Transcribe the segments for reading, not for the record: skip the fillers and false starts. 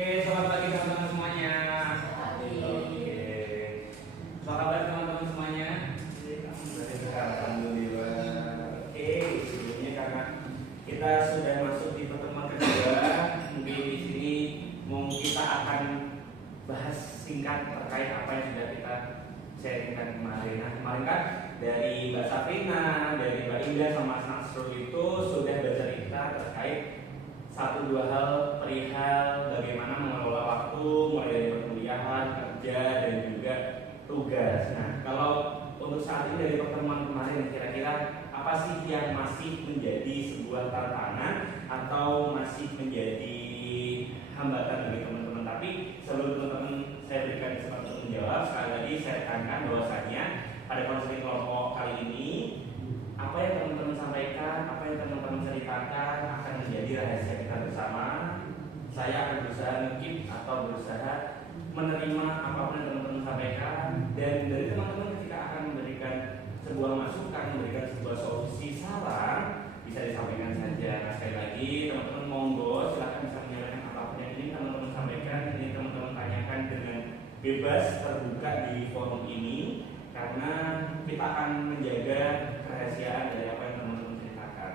Oke, selamat pagi teman-teman semuanya. Oke, apa kabar teman-teman semuanya? Alhamdulillah. Oke, sebelumnya karena kita sudah masuk di pertemuan kedua, mungkin di sini kita akan bahas singkat terkait apa yang sudah kita sharingkan kemarin. Nah, kemarin kan dari Mbak Safrina, dari Mbak Indah sama Mas Nasrul itu sudah bercerita terkait satu dua hal perihal bagaimana mengelola waktu mulai dari perkuliahan, kerja dan juga tugas. Nah, kalau untuk saat ini dari pertemuan kemarin kira-kira apa sih yang masih menjadi sebuah tantangan atau masih menjadi hambatan bagi teman-teman? Tapi sebelum teman-teman saya berikan kesempatan untuk menjawab, sekali lagi saya tekankan bahwasanya pada konseling kelompok kali ini apa yang teman-teman sampaikan, apa yang teman-teman ceritakan akan menjadi rahasia kita bersama. Saya akan berusaha mungkin atau berusaha menerima apapun yang teman-teman sampaikan, dan dari teman-teman ketika akan memberikan sebuah masukan, memberikan sebuah solusi, saran, bisa disampaikan saja. Nah, sekali lagi teman-teman monggo silahkan bisa menyampaikan apapun yang ingin teman-teman sampaikan, ini teman-teman tanyakan dengan bebas, terbuka di forum ini, karena kita akan menjaga kerahasiaan dari apa yang teman-teman ceritakan.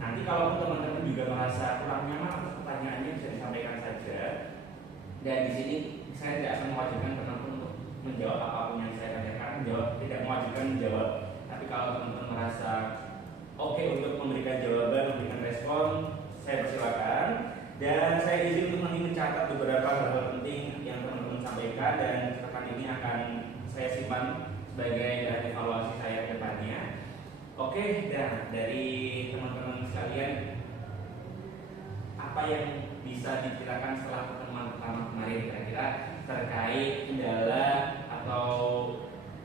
Nanti kalau teman-teman juga merasa kurang nyaman atas pertanyaannya, bisa disampaikan saja. Dan di sini saya tidak akan mewajibkan teman-teman untuk menjawab apapun yang saya tanyakan, tidak mewajibkan menjawab. Tapi kalau teman-teman merasa oke untuk memberikan jawaban, memberikan respon, saya persilakan. Dan saya izin untuk nanti mencatat beberapa hal penting yang teman-teman sampaikan, dan catatan ini akan saya simpan sebagai bahan evaluasi saya ke depannya. Oke, dan dari teman-teman sekalian, apa yang bisa diceritakan setelah pertemuan pertama kemarin kira-kira terkait kendala atau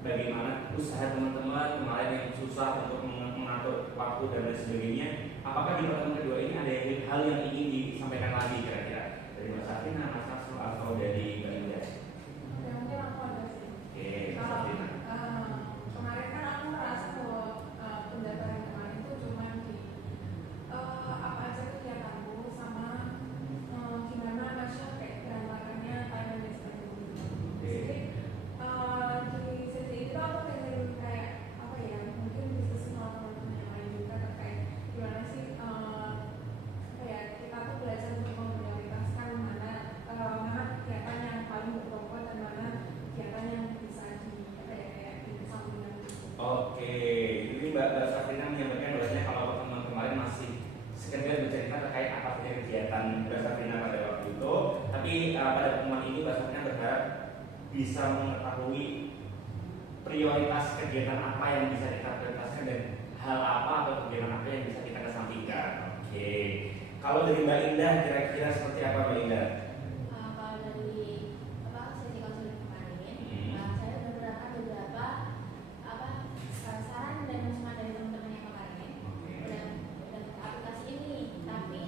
bagaimana usaha teman-teman kemarin yang susah untuk mengatur waktu dan lain sebagainya? Apakah di pertemuan kedua ini ada hal yang ingin disampaikan lagi kira-kira dari Mas Safrina, Mas Nasrul, atau dari Mbak Indah? Mungkin aku ada sih. Oke, Mas Safrina. Kemarin kan aku merasa bahwa pendaftaran kemarin itu cuma di apa aja kegiatanku sama gimana masuk kayak berantakannya time management gitu. Jadi di sisi itu aku pengen kayak apa ya, mungkin diskusi sama teman-teman yang lain juga terkait gimana sih apa ya, kita tuh belajar untuk memprioritaskan mana kegiatan yang paling berbobot dan mana kegiatan yang bisa di apa ya, kayak di sampingan. Oke, ini Mbak Safrina menyampaikan bahwasanya kalau pertemuan kemarin masih sekedar bercerita terkait apa saja kegiatan Mbak Safrina pada waktu itu, tapi pada pertemuan ini Mbak Safrina berharap bisa mengetahui prioritas kegiatan apa yang bisa kita prioritaskan dan hal apa atau kegiatan apa yang bisa kita kesampingkan. Oke, kalau dari Mbak Indah kira-kira seperti apa Mbak Indah? Kalau dari sesi konseling kemarin, saya mendapatkan beberapa saran dan masukan dari teman-teman yang kemarin dan aplikasi ini, tapi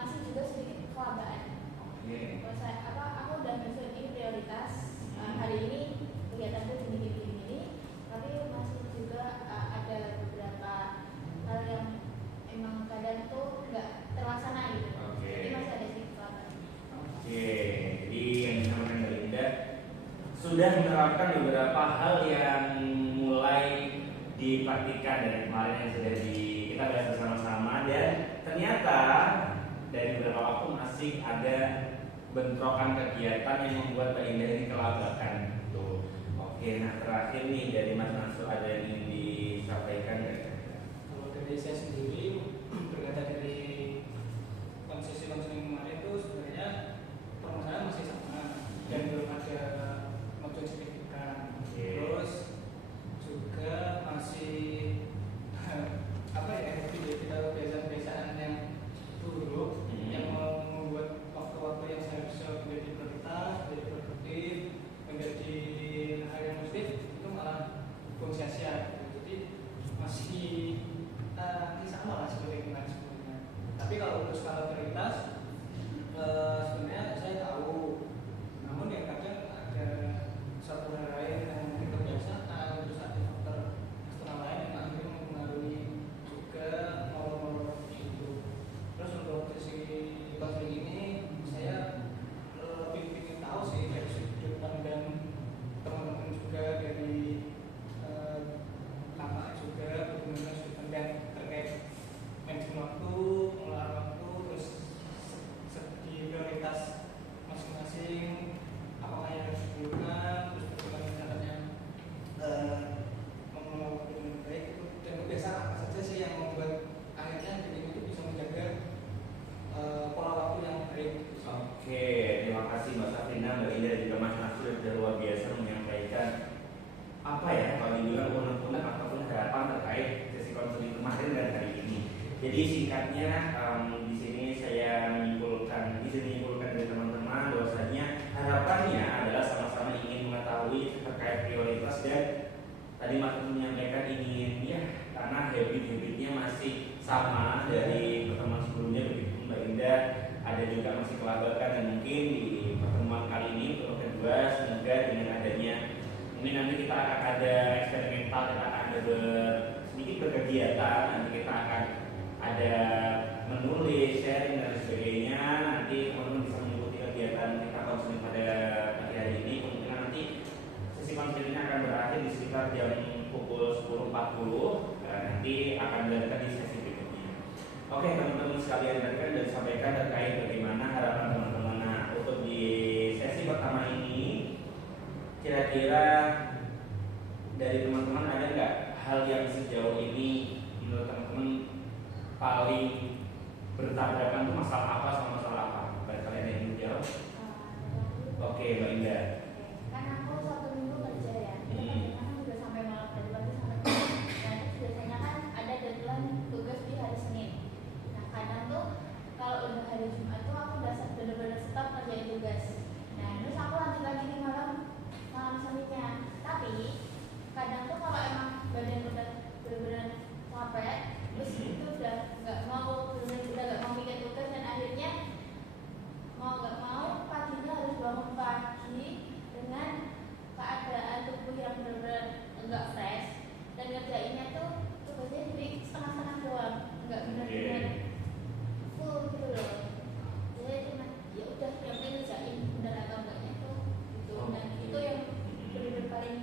masih juga sedikit kelabaan. Kalau aku udah berpikir ini prioritas hari ini kegiatan itu gini, tapi masih juga ada beberapa hal yang emang kadang tuh nggak terlaksana gitu. Jadi masih ada sedikit kelabaan. Oke, jadi yang disampaikan dari Indah sudah menerapkan beberapa hal yang mulai dipraktikkan dari kemarin yang sudah kita bahas bersama-sama, dan ternyata dari beberapa waktu masih ada bentrokan kegiatan yang membuat Mbak Indah ini kelabakan. Tuh. Oke, nah terakhir nih dari Mas Nasrul, ada yang ingin disampaikan nggak? Kalau dari saya sendiri berkata dari sesi konseling kemarin itu sebenarnya permasalahan masih sama dan belum ada maksud signifikan. Terus juga masih apa ya, kebiasaan-kebiasaan yang buruk yang membuat waktu-waktu yang seharusnya menjadi prioritas, menjadi produktif, menjadi hal yang positif itu malah buang sia-sia. Jadi masih sama lah seperti kemarin sebelumnya. Tapi kalau untuk skala prioritas sebenarnya saya tahu, namun yang kadang ada satu hal lain yang mungkin kebiasaan, terus ada faktor eksternal lain yang akhirnya mempengaruhi juga molor-molor itu. Terus untuk sesi konseling ini saya Jadi singkatnya di sini saya menyimpulkan dari teman-teman bahwasanya harapannya adalah sama-sama ingin mengetahui terkait prioritas, dan tadi Mas menyampaikan ingin ya karena habit-habitnya masih sama dari pertemuan sebelumnya, begitu Mbak Indah, ada juga masih kelabakan, dan mungkin di pertemuan kali ini pertemuan kedua semoga dengan adanya mungkin nanti kita akan ada eksperimental, kita akan ada sedikit berkegiatan, nanti kita akan ada menulis, sharing dan sebagainya. Nanti teman-teman bisa mengikuti kegiatan kita konseling pada pagi hari ini. Kemungkinan nanti sesi konseling ini akan berakhir di sekitar jam pukul 10.40. Nanti akan dilanjutkan di sesi berikutnya. Oke teman-teman sekalian, tadi kan sudah disampaikan terkait bagaimana harapan teman-teman. Nah, untuk di sesi pertama ini kira-kira dari teman-teman ada nggak hal yang sejauh ini menurut teman-teman paling bertabrakan itu masalah apa sama masalah apa? Baik, kalian yang menjawab. Oke, Mbak Indah. Karena aku satu minggu kerja ya, kan udah sampai malam dari pagi sampai malam. Nah terus biasanya kan ada deadline tugas di hari Senin. Nah kadang tuh kalau udah hari Jumat tuh aku udah bener-bener stop kerjain tugas. Nah terus aku lanjut lagi di malam Seninnya. Tapi kadang tuh kalau emang badan udah bener-bener capek, terus itu udah nggak mau, udah nggak mau bikin tugas, dan akhirnya mau nggak mau paginya harus bangun pagi dengan keadaan tubuh yang benar-benar enggak fresh, dan ngerjainnya tuh tugasnya jadi setengah-setengah doang, nggak benar-benar full gitu loh. Jadi cuma ya udah yang penting ngerjain benar atau enggaknya tuh gitu. Dan itu yang benar-benar paling.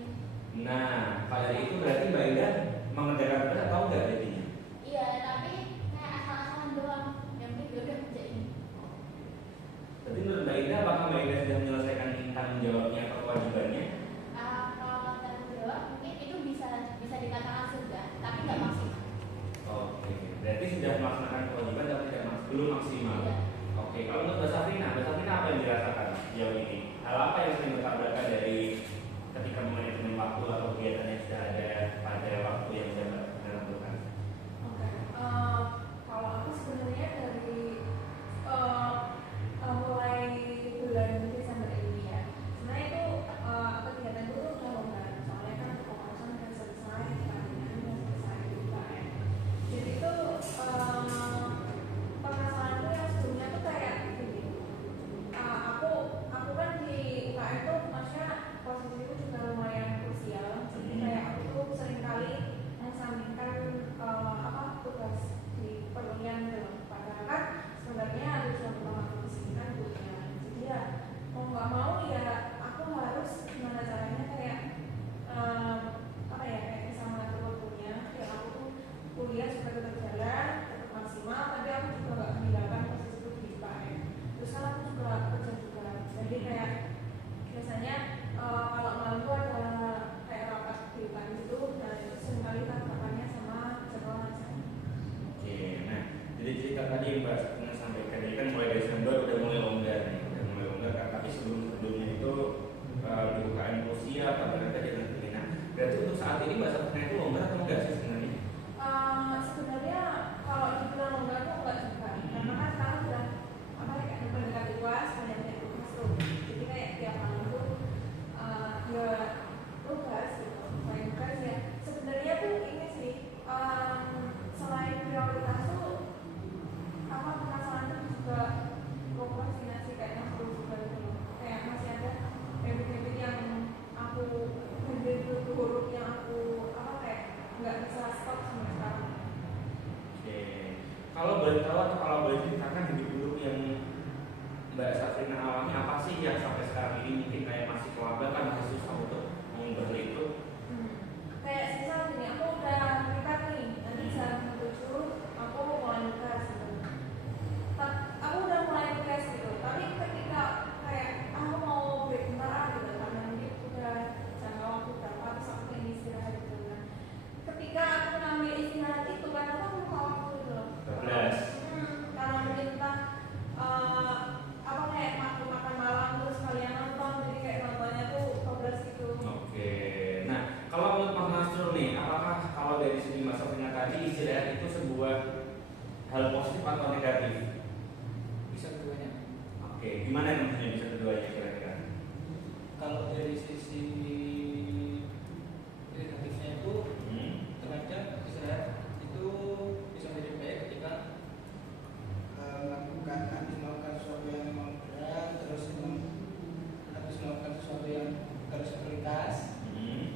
Nah, pada itu berarti Mbak Indah mengerjakan tugas atau enggak jadinya? Iya, tapi kayak asal-asalan doang, yang penting gue udah ngerjain. Tapi menurut Mbak Indah, apakah Mbak Indah sudah menyelesaikan tanggung jawabnya atau kewajibannya? Kalau tanggung jawab mungkin itu bisa dikatakan sudah, tapi nggak maksimal. Oke, berarti sudah melaksanakan kewajiban tapi belum maksimal. Iya. Oke, kalau menurut Mbak Safrina apa yang dirasakan sejauh ini? Hal apa yang sering bertabrakan dari ketika manajemen waktu atau kegiatan yang sudah ada pada waktu yang sudah ditentukan? Oke, kalau aku sebenarnya dari mulai bulan Desember ini ya, sebenarnya itu kegiatan itu udah longgar, soalnya kan pembahasan udah selesai, kajian udah selesai juga ya. Jadi itu permasalahanku yang sebelumnya tuh kayak gini, aku kan di UKM tuh maksudnya posisiku juga lumayan krusial, jadi kayak aku tuh sering kali mensampingkan tugas di perkuliahan gitu. Padahal kan sebenarnya harus melakukan kan kuliah. Jadi ya mau nggak mau ya aku harus gimana caranya kayak kayak bisa mengatur waktunya. Ya aku tuh kuliah supaya tetap jalan, tetap maksimal, tapi aku juga nggak meninggalkan posisiku di UKM. Terus kan aku juga kerja juga. Jadi kayak biasanya kalau malam tuh ada kayak rapat di UKM itu, dan itu seringkali tanggapannya sama jadwal saya. Oke, nah jadi cerita tadi yang Mbak Safrina sampaikan ini kan mulai Desember udah mulai longgar nih, kan, tapi sebelumnya itu di UKM Rusia, kabarnya tadi dan sebagainya. Nah, berarti untuk saat ini Mbak Safrina itu longgar atau enggak sih sebenarnya? Sebenarnya kalau dibilang longgar tuh enggak juga, karena kan sekarang udah kayak mendekati UAS, banyak tugas tuh. Jadi kayak tiap malam tuh ya tugas gitu, selain tugas ya. Sebenarnya tuh ini sih selain prioritas tuh bukan Gimana yang maksudnya bisa keduanya kira-kira? Kalau dari sisi negatifnya itu terkadang istirahat itu bisa menjadi baik ketika habis melakukan sesuatu yang memang berat, terus habis melakukan sesuatu yang harus prioritas,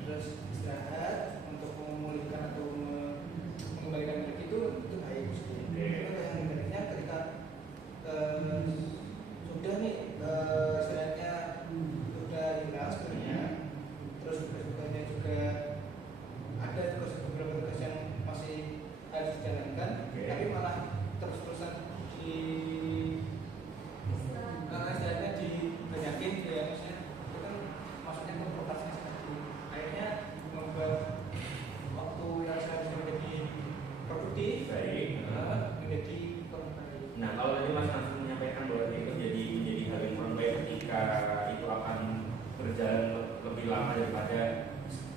terus istirahat untuk memulihkan atau mengembalikan energi itu baik. Kalau yang negatifnya ketika sudah nih istirahatnya sudah hilang sebenarnya, terus tugasnya juga ada beberapa tugas yang masih harus dijalankan, tapi malah terus-terusan di istilahnya dibanyakin ya, maksudnya itu kan maksudnya prokrastinasi seperti akhirnya membuat waktu yang seharusnya menjadi produktif menjadi kurang baik. Nah, kalau tadi Mas langsung menyampaikan bahwa itu menjadi hal yang kurang baik ketika itu akan berjalan lebih lama daripada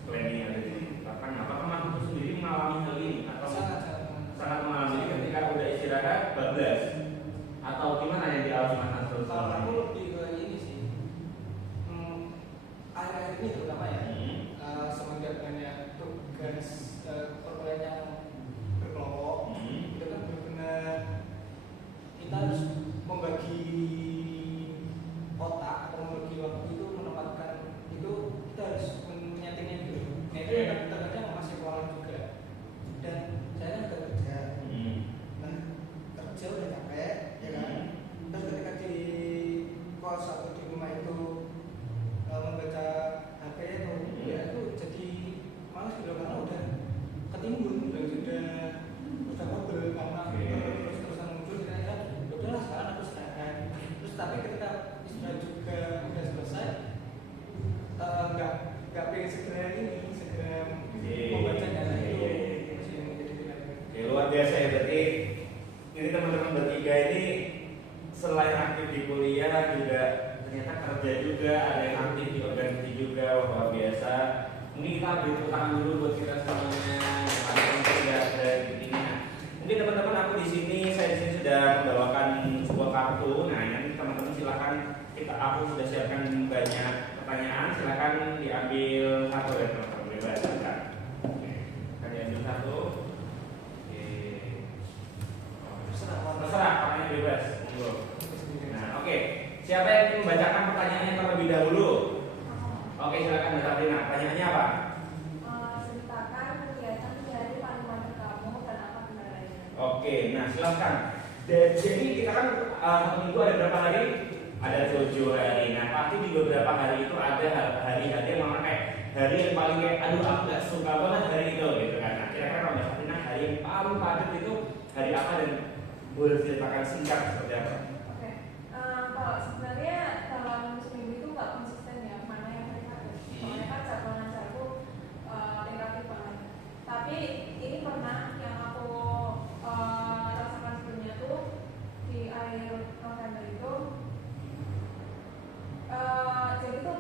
planning yang ada ditetapkan. Apakah Mas itu sendiri mengalami hal ini atau sangat mengalami ketika udah istirahat bablas atau gimana yang dialami Mas Nasrul? Kalau aku lebih ke ini sih, akhir-akhir ini terutama ya, semenjak banyak tugas perkuliahan yang berkelompok, itu kan benar-benar kita harus membagi otak atau membagi waktu itu, menempatkan itu kita harus menyetingnya dulu. Nah itu kan terkadang masih kurang juga. Dan saya kan udah kerja, nah kerja udah capek, ya kan. Terus ketika di kos atau di rumah itu membaca HP atau ya itu jadi malas gitu karena udah ketimbun dan sudah ngobrol karena terus-terusan muncul kira-kira udahlah sekarang aku istirahat. Terus tapi ketika istirahat juga udah selesai, nggak pengen segera membacanya itu masih menjadi pilihan. Ya, luar biasa ya, berarti ini teman-teman bertiga ini selain aktif di kuliah juga ternyata kerja juga, ada yang aktif di organisasi juga. Wah, luar biasa. Mungkin kita beri tepuk tangan dulu buat kita semuanya. Ada yang sudah ada di sini. Mungkin teman-teman aku di sini, saya di sini sudah membawakan sebuah kartu. Nah, nanti teman-teman silakan aku sudah siapkan banyak pertanyaan. Silakan diambil satu ya teman-teman, bebas silakan. Oke, kita diambil satu. Oke. Terserah, pertanyaan bebas. Monggo. Nah, oke. Siapa yang ingin membacakan pertanyaannya terlebih dahulu? Oke, silakan Mbak Sabrina. Pertanyaannya apa? Ceritakan kegiatan dari paling kamu dan apa kendalanya. Oke, nah silakan. Jadi kita kan satu minggu ada berapa hari? Ada 7 hari. Nah, pasti di beberapa hari itu ada hari-hari yang memang kayak hari yang paling kayak aduh aku gak suka banget hari itu gitu kan. Nah, kira-kira kalau Mbak Sabrina hari yang paling padat itu hari apa dan boleh ceritakan singkat seperti apa? Kalau sebenarnya dalam seminggu itu nggak konsisten ya mana yang mereka ada. Soalnya kan jadwal ngajarku relatif banget. Tapi ini pernah yang aku rasakan sebelumnya tuh di akhir November itu. Jadi tuh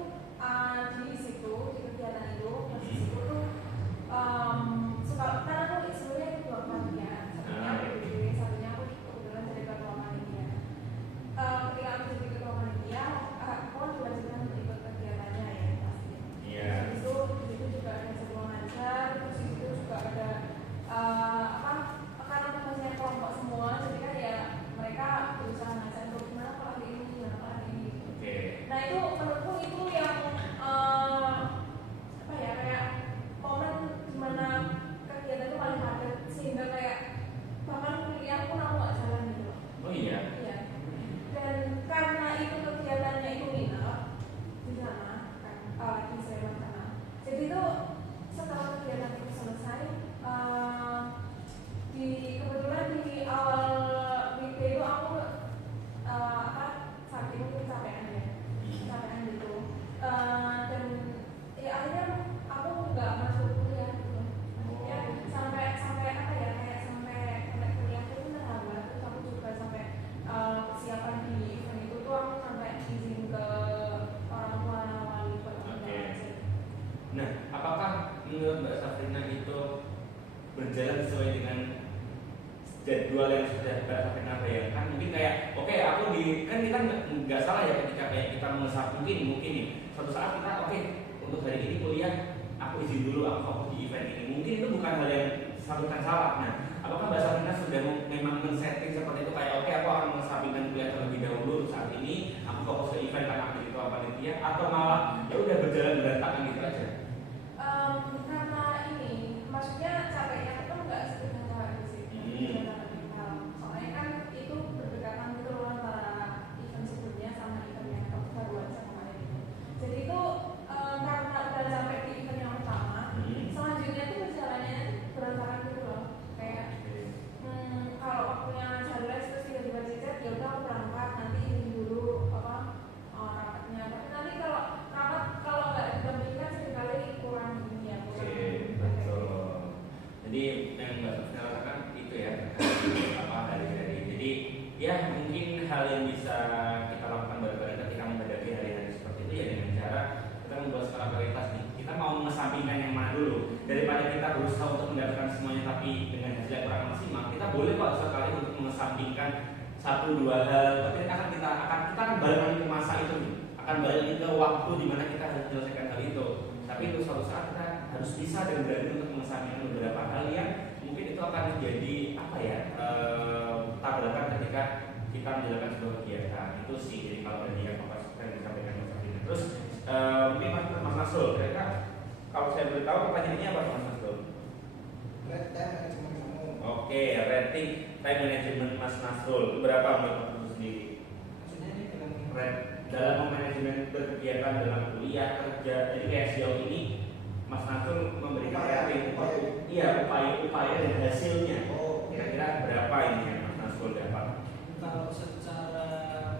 di situ di kegiatan itu di situ tuh suka karena aku sebelumnya itu 2 kepanitiaan. Satunya PBB, satunya aku kebetulan jadi ketua panitia. kan kita nggak salah ya ketika kayak kita mengesap mungkin nih suatu saat kita oke, untuk hari ini kuliah aku izin dulu, aku fokus di event ini. Mungkin itu bukan hal yang salahkan salah. Nah, apakah Mbak Sabrina sudah memang men-setting seperti itu kayak oke, aku akan mengesampingkan kuliah terlebih dahulu saat ini, aku fokus ke event karena aku jadi ketua panitia, atau malah ya udah berjalan berantakan gitu aja? Karena ini, maksudnya capeknya itu nggak sebenarnya sih. Soalnya kan itu berdekatan gitu loh antara event sebelumnya sama event yang baru aja kemarin itu. Jadi itu karena udah sampai di event yang pertama, selanjutnya tuh berjalannya berantakan gitu loh. Kayak kalau waktunya jadwal terus tiba-tiba cecet, ya udah aku berangkat nanti izin dulu apa rapatnya. Tapi nanti kalau rapat kalau nggak didampingkan seringkali kurang ini ya. Betul. Jadi yang Mbak Sabrina rasakan itu ya apa hari-hari. Jadi ya mungkin hal yang bisa kita lakukan bareng-bareng ketika menghadapi hari-hari seperti itu ya dengan cara kita membuat skala prioritas nih. Kita mau mengesampingkan yang mana dulu daripada kita berusaha untuk mendapatkan semuanya tapi dengan hasil yang kurang maksimal. Kita boleh kok sekali untuk mengesampingkan satu dua hal. Tapi kita akan balik lagi ke masa itu nih. Akan balik lagi ke waktu di mana kita harus menyelesaikan hal itu. Tapi untuk suatu saat kita harus bisa dan berani untuk mengesampingkan beberapa hal yang mungkin itu akan menjadi apa ya tabrakan ketika kita menjalankan sebuah kegiatan itu sih. Jadi kalau tadi yang disampaikan Mas Sabrina. Terus mungkin Mas Nasrul, kira-kira kalau saya boleh tahu pertanyaannya apa Mas Nasrul? Time management kamu. Oke, rating time management Mas Nasrul itu berapa menurut Mas Nasrul sendiri? Maksudnya ini Dalam manajemen berkegiatan dalam kuliah kerja, jadi kayak sejauh ini Mas Nasrul memberikan rating upaya dan hasilnya. Kira-kira berapa ini yang Mas Nasrul dapat? kalau secara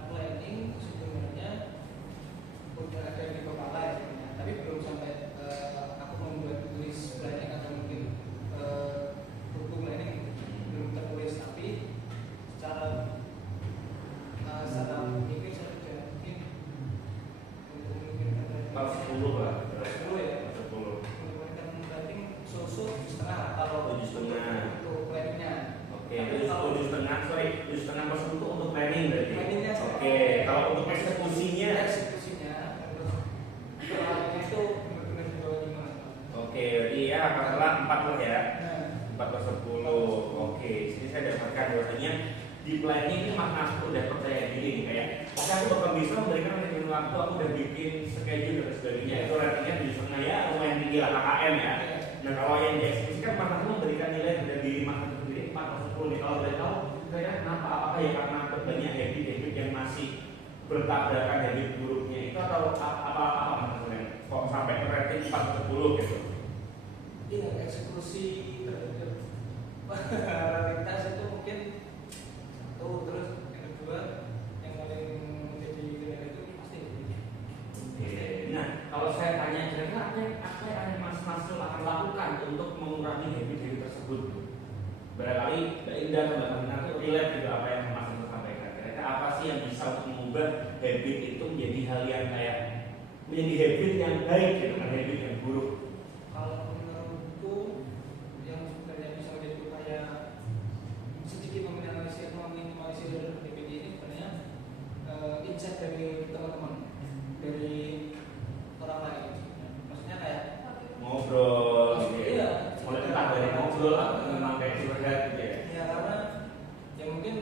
planning sebenarnya udah ada di kepala ya sebenarnya, tapi belum sampai aku membuat list planning atau mungkin buku planning belum tertulis, tapi secara mikir saya sudah mungkin untuk memikirkan Kalau 10 lah. 10 ya. 10. Memikirkan planning susu setengah kalau 7,5 untuk planningnya. Oke, 7,5% untuk planning berarti. Planningnya Oke, kalau untuk eksekusinya itu benar-benar di bawah 5. oke, jadi ya katakanlah 4 lah ya. Nah, 4/10. Oke, sini saya dapatkan bahwasanya di planning ini Mas Nasrul udah percaya diri nih kayak oke, aku bakal bisa memberikan manajemen waktu, aku udah bikin schedule dan sebagainya. Itu ratingnya 7,5 ya, lumayan tinggi lah KKM ya. Nah kalau yang dieksekusikan Mas Nasrul memberikan nilai dari diri Mas Nasrul sendiri 4/10 nih. Kalau boleh tahu kira-kira kenapa? Apakah ya karena banyak habit-habit yang masih bertabrakan habit buruknya itu atau apa Mas Nasrul yang kok sampai ke rating 4/10 gitu? iya, eksekusi terhadap prioritas itu mungkin satu, terus yang kedua yang paling menjadi kendala itu pasti. Nah, kalau saya tanya kira-kira apa yang Mas Nasrul akan lakukan untuk mengurangi habit-habit tersebut? Barangkali Mbak Indah atau Mbak Sabrina itu relate juga apa yang Mas Nasrul sampaikan. Kira-kira apa sih yang bisa untuk mengubah habit itu menjadi hal yang kayak menjadi habit yang baik gitu, bukan habit yang buruk? Kalau menurutku yang sebenarnya bisa menjadi upaya sedikit meminimalisir habit ini sebenarnya insight dari teman-teman, dari orang lain. Maksudnya kayak Ngobrol gitu ya. Iya. Mulai entah dari ngobrol atau memang kayak curhat gitu ya. Ya karena ya mungkin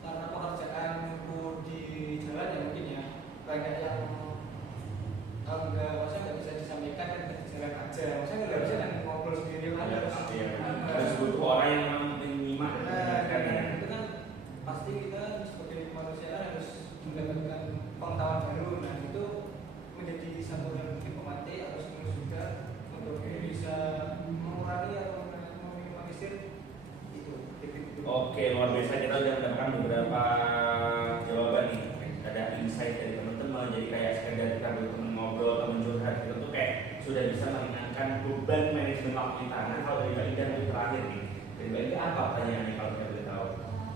karena pekerjaanku di jalan ya mungkin ya banyak yang maksudnya nggak bisa disampaikan dan di jalan aja. Maksudnya nggak bisa dan ngobrol sendiri lah. Harus butuh orang yang memang menyimak dan mendengarkan ya. Itu kan pasti kita sebagai manusia harus mendapatkan pengetahuan baru. Nah itu menjadi satu hal mungkin pemantik atau stimulus juga untuk bisa mengurangi atau meminimalisir itu. Oke, luar biasa kita sudah mendapatkan beberapa jawaban nih. Ada insight dari teman-teman, jadi kayak sekedar kita berteman ngobrol atau mencurhat gitu tuh kayak sudah bisa meringankan beban manajemen waktu kita. Nah, kalau dari Mbak Indah yang terakhir nih, dari Mbak Indah apa pertanyaannya kalau kita boleh tahu?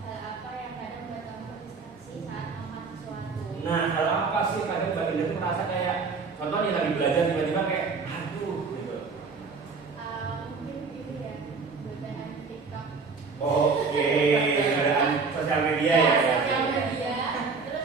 Hal apa yang kadang membuat kamu frustrasi saat melakukan sesuatu? Nah, hal apa sih kadang Mbak Indah tuh merasa kayak contohnya lagi belajar tiba-tiba kayak aduh gitu. Mungkin ini ya, godaan TikTok. Oke, godaan sosial media ya. Sosial media. Terus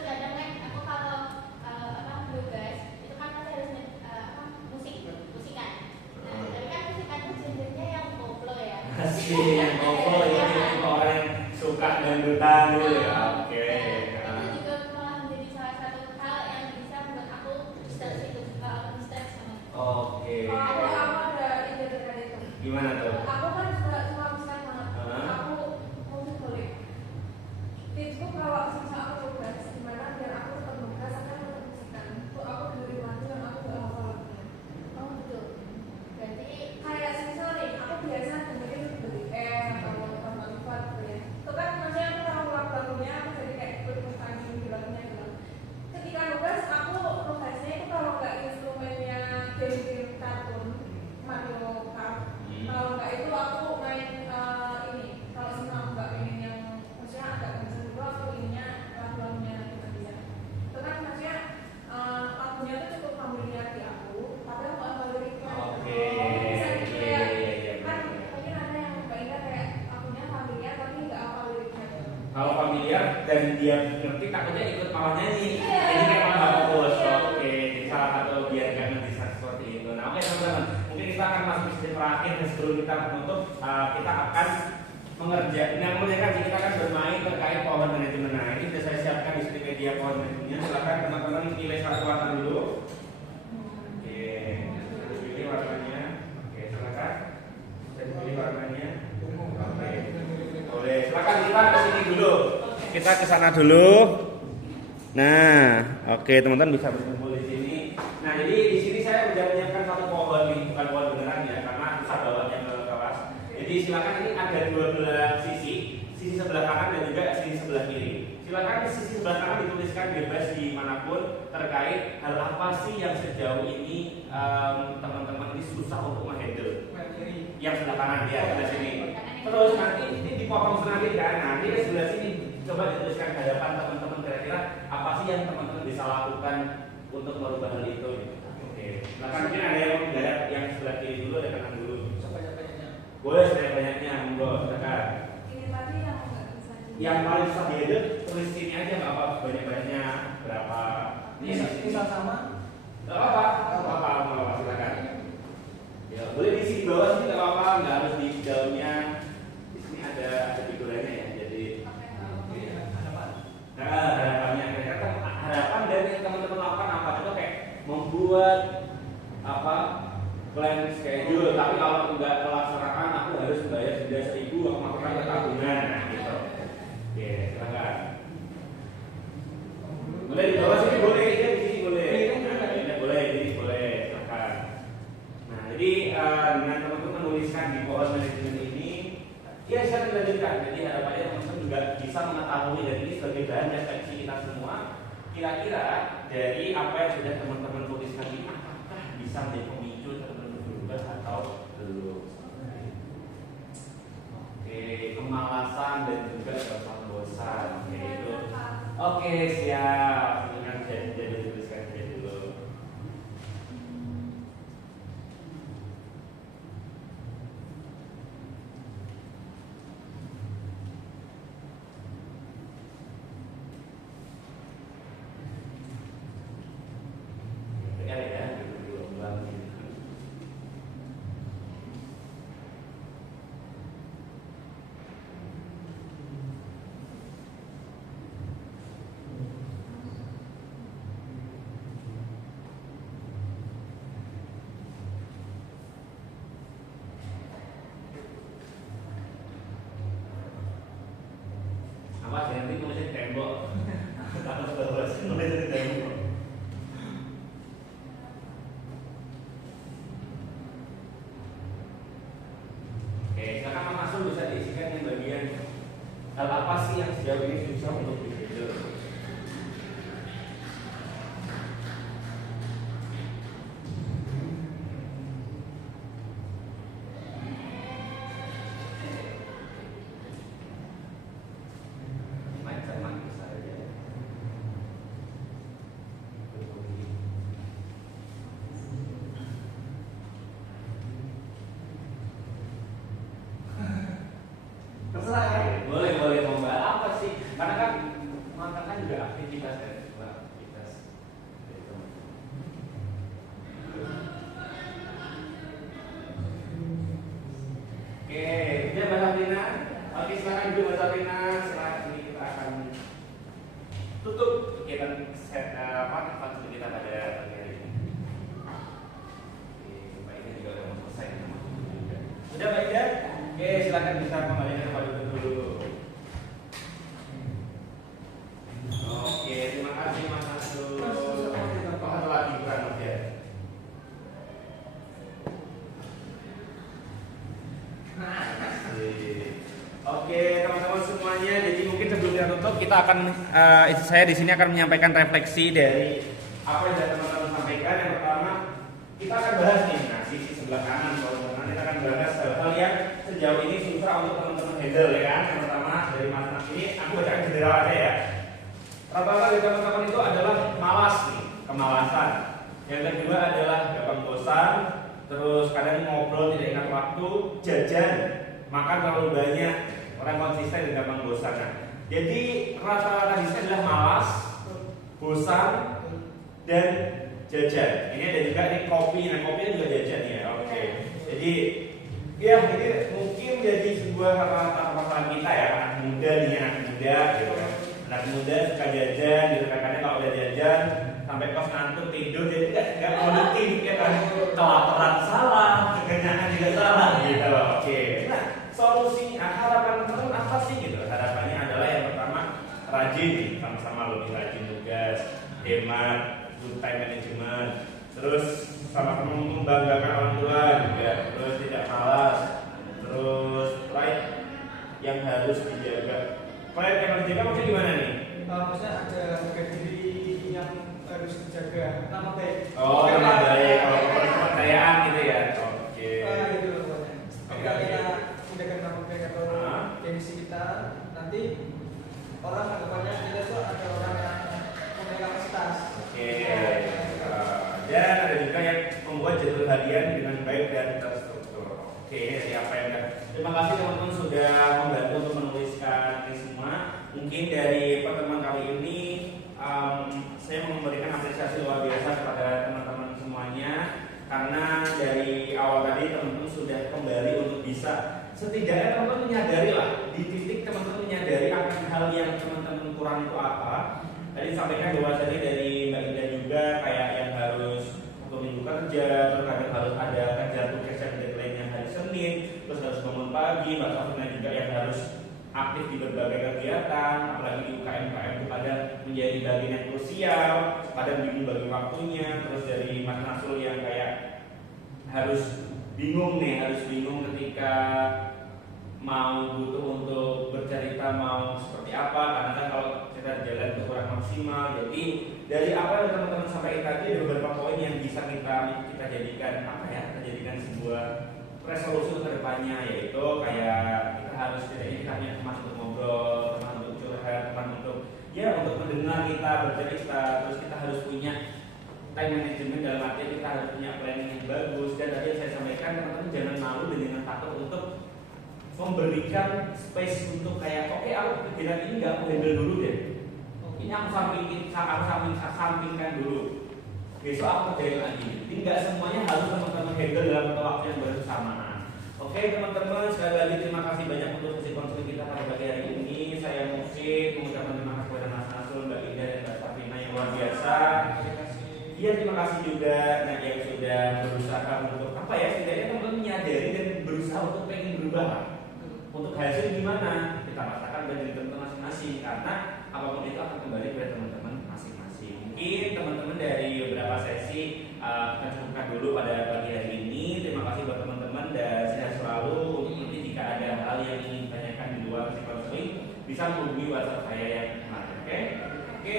takutnya ikut malah nyanyi. Iya. Jadi kayak malah nggak fokus. Iya. Oke, jadi salah satu biar nggak mendesak seperti itu. Nah, oke teman-teman, mungkin kita akan masuk ke sesi terakhir dan sebelum kita menutup, kita akan mengerjakan kita akan bermain terkait power management. Nah, ini sudah saya siapkan di sini media power managementnya. Silakan teman-teman pilih satu warna dulu. Oke, pilih warnanya. Oke, silakan. Saya pilih warnanya. Oke, boleh. Silakan kita ke sini dulu. Kita ke sana dulu. Nah, oke teman-teman bisa berkumpul di sini. Nah, jadi di sini saya sudah menyiapkan satu pohon nih, bukan pohon beneran ya, karena bisa bawanya ke kelas. Jadi silakan, ini ada dua belah sisi sebelah kanan dan juga sisi sebelah kiri. Silakan di sisi sebelah kanan dituliskan bebas dimanapun terkait hal apa sih yang sejauh ini teman-teman ini susah untuk menghandle. Yang sebelah kanan ya, sebelah sini. Terus nanti ini dipotong sedikit kan, nanti di sebelah sini coba dituliskan ke hadapan teman-teman kira-kira apa sih yang teman-teman bisa lakukan untuk merubah hal itu. Oke, silakan, mungkin ada yang menggarap yang sebelah kiri dulu, ada kanan dulu. Sebanyak-banyaknya. Boleh sebanyak-banyaknya, monggo silakan. Ini tadi yang nggak bisa Yang paling susah diedit tulis sini aja, nggak apa banyak-banyaknya berapa. Misal sama. Nggak apa-apa, silakan. Ya, boleh di sini bawah sini nggak apa-apa, nggak harus di daunnya. Di sini ada figurannya ya, jadi harapannya kira-kira harapan dari teman-teman lakukan apa? Itu kayak membuat apa plan schedule, tapi kalau nggak melaksanakan aku harus bayar denda 1.000, aku masukkan ke tabungan, nah gitu. Oke, silakan. Boleh di bawah sini boleh, di sini boleh. Nah, ini boleh, di sini boleh, silakan. Nah, jadi dengan teman-teman menuliskan di pohon manajemen ini, ya saya dilanjutkan. Jadi harapannya teman-teman juga bisa mengetahui, dan ini sebagai bahan refleksi kita semua. Kira-kira dari apa yang sudah teman-teman tuliskan ini, apakah bisa menjadi pemicu teman-teman berubah atau belum? Oke, kemalasan dan juga rasa bosan. Oke, itu. Oke, siap. Dengan jadi tuliskan saja dulu. Dengar ya, berulang-ulang gitu. Apa sih nanti tulisnya di tembok? Takut terus nulisnya di tembok. Oke, silakan langsung bisa diisikan yang bagian hal apa sih yang sejauh ini susah untuk dihandle. Macam besar aja. Terserah ya. Boleh mau bahas apa sih? Karena kan mengatakan juga aktivitas dan aktivitas. Oke, dia Mbak Sabrina. Oke, silakan dulu Mbak Sabrina. Setelah ini kita akan tutup kegiatan set nafas dulu kita pada pagi hari ini. Oke, Mbak Ida juga udah mau selesai sama juga. Sudah Mbak Ida? Oke, silakan bisa kembali ke tempat duduk dulu. Oke, terima kasih Mas Nasrul. Satu lagi kurang Mas ya. Oke, teman-teman semuanya. Jadi mungkin sebelum kita tutup, kita akan saya di sini akan menyampaikan refleksi dari apa yang sudah teman-teman sampaikan. Yang pertama, kita akan bahas nih, nah sisi sebelah kanan, kalau teman-teman kita akan bahas hal-hal yang sejauh ini susah untuk teman-teman handle ya kan. Yang pertama dari Mas Nas ini, aku bacakan general aja ya. Rata-rata dari teman-teman itu adalah malas nih, kemalasan. Yang kedua adalah gampang bosan, terus kadang ngobrol tidak ingat waktu, jajan, makan terlalu banyak, orang konsisten dan gampang bosan. Nah, Jadi rata-rata di sini adalah malas, bosan, dan jajan. Ini ada juga nih kopi, nah kopinya juga jajan ya. Oke. Jadi ya ini mungkin jadi sebuah harapan kita ya, anak muda nih, anak muda gitu kan. Anak muda suka jajan, gitu kan, kadang kalau udah jajan sampai kos ngantuk tidur, jadi nggak produktif ya kan. Kelaparan salah, kekenyangan juga salah gitu. Oke. Nah solusinya, harapan teman-teman apa sih gitu? Harapannya adalah yang pertama rajin nih, sama-sama lebih rajin tugas, hemat, good time management, terus sama-sama membanggakan orang tua juga, terus tidak malas, terus pride yang harus dijaga. Pride yang harus dijaga maksudnya gimana nih? Maksudnya ada harga diri yang harus dijaga, nama baik. Oh, nama baik, kalau kepercayaan gitu ya. Oke. Gitu loh pokoknya. Ketika kita menjaga nama baik atau gengsi kita, nanti orang anggapannya kita tuh ada orang yang punya kapasitas. Oke. Dan ada juga yang membuat jadwal harian dengan baik dan terstruktur. Oke, ini siapa yang enggak? Terima kasih teman-teman sudah membantu untuk menuliskan ini semua. Mungkin dari pertemuan kali ini saya mau memberikan apresiasi luar biasa kepada teman-teman semuanya, karena dari awal tadi teman-teman sudah kembali untuk bisa setidaknya teman-teman menyadari lah, di titik teman-teman menyadari akan hal yang teman-teman kurang itu apa. Tadi sampaikan bahwa tadi dari Mbak Indah juga kayak yang harus untuk minggu kerja, terus kadang harus ada kerja tugas yang deadline yang hari Senin, terus harus bangun pagi, Mbak Sofina juga yang harus aktif di berbagai kegiatan, apalagi di UKM-UKM itu kadang menjadi bagian yang krusial, kadang bingung bagi waktunya, terus dari Mas Nasul yang kayak harus bingung ketika mau butuh untuk bercerita mau seperti apa, karena kan kalau kita jalan itu kurang maksimal. Jadi dari apa yang teman-teman sampaikan tadi ada beberapa poin yang bisa kita jadikan kita jadikan sebuah resolusi ke depannya, yaitu kayak kita harus setidaknya kita punya teman untuk ngobrol, teman untuk curhat, teman untuk untuk mendengar kita bercerita, terus kita harus punya time management dalam arti kita harus punya planning yang bagus. Dan tadi yang saya sampaikan, teman-teman jangan malu dan jangan takut untuk memberikan space untuk kayak oke, aku kegiatan ini nggak aku handle dulu deh, ini aku sampingkan dulu, besok aku kerjain lagi. Jadi nggak semuanya harus teman-teman handle dalam waktu yang bersamaan. Oke teman-teman, sekali lagi terima kasih banyak untuk sesi konseling kita pada pagi hari ini. Saya Mufsid mengucapkan terima kasih kepada Mas Nasul, Mbak Indah, dan Mbak Safina yang luar biasa. Iya, terima kasih juga yang sudah berusaha untuk setidaknya teman-teman menyadari dan berusaha untuk pengen berubah. Untuk hasil gimana? Kita paksakan dari teman-teman masing-masing, karena apapun itu akan kembali kepada teman-teman masing-masing. Mungkin teman-teman dari beberapa sesi kita cukupkan dulu pada pagi hari ini. Terima kasih buat teman-teman dan sehat selalu. Untuk nanti jika ada hal yang ingin ditanyakan di luar sesi konseling, bisa menghubungi WhatsApp saya yang kemarin. Oke.